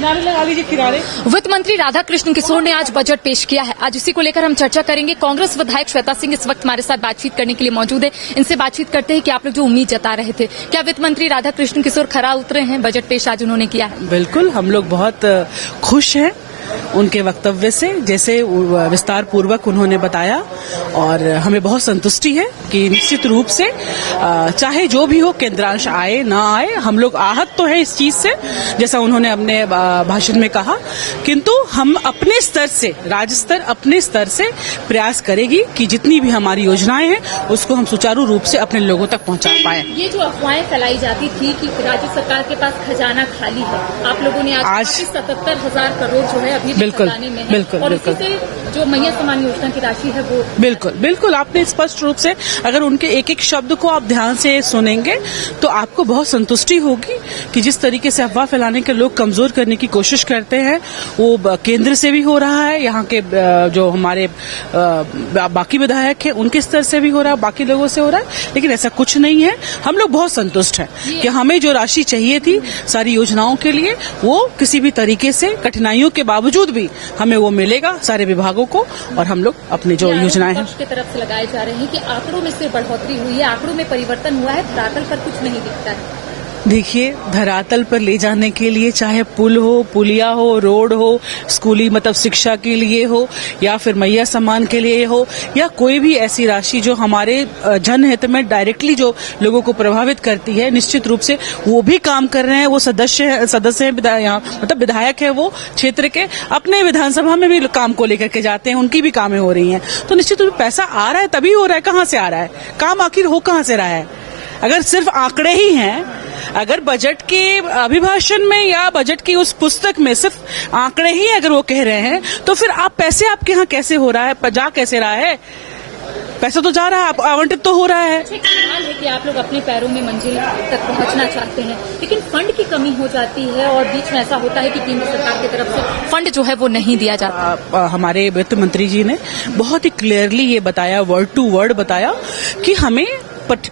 किनारे लगा लीजिए, किनारे। वित्त मंत्री राधा कृष्ण किशोर ने आज बजट पेश किया है। आज इसी को लेकर हम चर्चा करेंगे। कांग्रेस विधायक श्वेता सिंह इस वक्त हमारे साथ बातचीत करने के लिए मौजूद है। इनसे बातचीत करते हैं कि आप लोग जो उम्मीद जता रहे थे, क्या वित्त मंत्री राधा कृष्ण किशोर खरा उतरे हैं? बजट पेश आज उन्होंने किया है। बिल्कुल, हम लोग बहुत खुश हैं उनके वक्तव्य से, जैसे विस्तार पूर्वक उन्होंने बताया, और हमें बहुत संतुष्टि है कि निश्चित रूप से चाहे जो भी हो, केंद्रांश आए ना आए, हम लोग आहत तो है इस चीज से, जैसा उन्होंने अपने भाषण में कहा, किंतु हम अपने स्तर से, राज्य स्तर अपने स्तर से प्रयास करेगी कि जितनी भी हमारी योजनाएं हैं उसको हम सुचारू रूप से अपने लोगों तक पहुंचा पाए। ये जो अफवाहें फैलाई जाती थी कि राज्य सरकार के पास खजाना खाली है, आप लोगों ने आज 77,000 करोड़ जो है अभी बिल्कुल बिल्कुल और बिल्कुल जो मैया सम्मान योजना की राशि है वो बिल्कुल आपने स्पष्ट रूप से, अगर उनके एक एक शब्द को आप ध्यान से सुनेंगे तो आपको बहुत संतुष्टि होगी कि जिस तरीके से अफवाह फैलाने के लोग कमजोर करने की कोशिश करते हैं, वो केंद्र से भी हो रहा है, यहाँ के जो हमारे बाकी विधायक हैं उनके स्तर से भी हो रहा है, बाकी लोगों से हो रहा है, लेकिन ऐसा कुछ नहीं है। हम लोग बहुत संतुष्ट हैं कि हमें जो राशि चाहिए थी सारी योजनाओं के लिए, वो किसी भी तरीके से कठिनाइयों के बावजूद भी हमें वो मिलेगा सारे विभागों को, और हम लोग अपनी जो योजनाएं हैं की तरफ से लगाए जा रहे हैं कि आंकड़ों में से बढ़ोतरी हुई है, आंकड़ों में परिवर्तन हुआ है, धरातल पर कुछ नहीं दिखता है। देखिए, धरातल पर ले जाने के लिए चाहे पुल हो, पुलिया हो, रोड हो, स्कूली मतलब शिक्षा के लिए हो, या फिर मैया सम्मान के लिए हो, या कोई भी ऐसी राशि जो हमारे जनहित में डायरेक्टली जो लोगों को प्रभावित करती है, निश्चित रूप से वो भी काम कर रहे हैं। वो सदस्य हैं, यहाँ मतलब विधायक है, वो क्षेत्र के अपने विधानसभा में भी काम को लेकर के जाते हैं, उनकी भी कामें हो रही हैं। तो निश्चित रूप से पैसा आ रहा है, तभी हो रहा है। कहाँ से आ रहा है काम? आखिर हो कहाँ से रहा है? अगर सिर्फ आंकड़े ही हैं, अगर बजट के अभिभाषण में या बजट की उस पुस्तक में सिर्फ आंकड़े ही अगर वो कह रहे हैं, तो फिर आप पैसे आपके यहाँ कैसे हो रहा है? जा कैसे रहा है? पैसा तो जा रहा है, आवंटित तो हो रहा है। एक सवाल है कि आप लोग अपने पैरों में मंजिल तक पहुंचना चाहते हैं, लेकिन फंड की कमी हो जाती है, और बीच में ऐसा होता है कि केंद्र सरकार की तरफ से फंड जो है वो नहीं दिया जाता। हमारे वित्त मंत्री जी ने बहुत ही क्लियरली ये बताया, वर्ड टू वर्ड बताया, कि हमें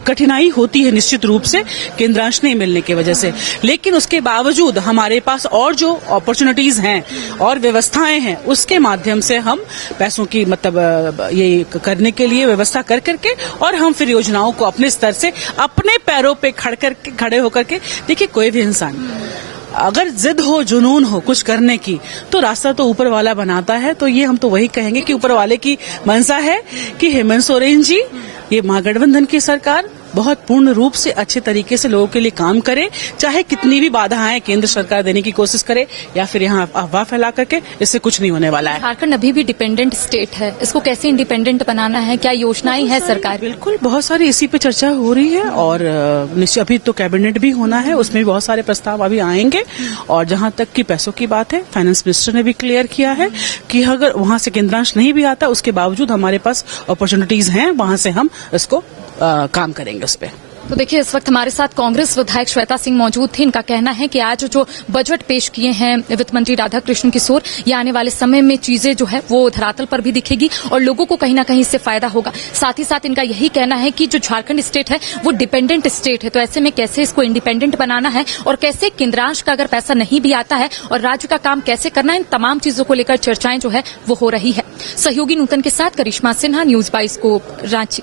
कठिनाई होती है निश्चित रूप से केंद्रांश नहीं मिलने की वजह से, लेकिन उसके बावजूद हमारे पास और जो अपॉर्चुनिटीज हैं और व्यवस्थाएं हैं, उसके माध्यम से हम पैसों की मतलब ये करने के लिए व्यवस्था कर करके, और हम फिर योजनाओं को अपने स्तर से अपने पैरों पे खड़े होकर के, देखिए कोई भी इंसान अगर जिद हो, जुनून हो कुछ करने की, तो रास्ता तो ऊपर वाला बनाता है। तो ये हम तो वही कहेंगे कि ऊपर वाले की मंशा है कि हेमंत सोरेन जी, ये महागठबंधन की सरकार बहुत पूर्ण रूप से अच्छे तरीके से लोगों के लिए काम करे, चाहे कितनी भी बाधाएं केंद्र सरकार देने की कोशिश करे, या फिर यहाँ अफवाह फैला करके, इससे कुछ नहीं होने वाला है। झारखंड अभी भी डिपेंडेंट स्टेट है, इसको कैसे इंडिपेंडेंट बनाना है? क्या योजनाएं है सरकार? बिल्कुल, बहुत सारी इसी पे चर्चा हो रही है, और अभी तो कैबिनेट भी होना है, उसमें भी बहुत सारे प्रस्ताव अभी आएंगे। और जहां तक की पैसों की बात है, फाइनेंस मिनिस्टर ने भी क्लियर किया है कि अगर वहां से केंद्रांश नहीं भी आता, उसके बावजूद हमारे पास अपॉर्चुनिटीज हैं, वहां से हम इसको काम करेंगे उस पे। तो देखिए, इस वक्त हमारे साथ कांग्रेस विधायक श्वेता सिंह मौजूद थी। इनका कहना है कि आज जो बजट पेश किए हैं वित्त मंत्री राधा कृष्ण किशोर, ये आने वाले समय में चीजें जो है वो धरातल पर भी दिखेगी और लोगों को कहीं ना कहीं इससे फायदा होगा। साथ ही साथ इनका यही कहना है कि जो झारखंड स्टेट है वो डिपेंडेंट स्टेट है, तो ऐसे में कैसे इसको इंडिपेंडेंट बनाना है, और कैसे केंद्रांश का अगर पैसा नहीं भी आता है और राज्य का काम कैसे करना है, इन तमाम चीजों को लेकर चर्चाएं जो है वो हो रही है। सहयोगी नूतन के साथ करिश्मा सिन्हा, न्यूज 22 रांची।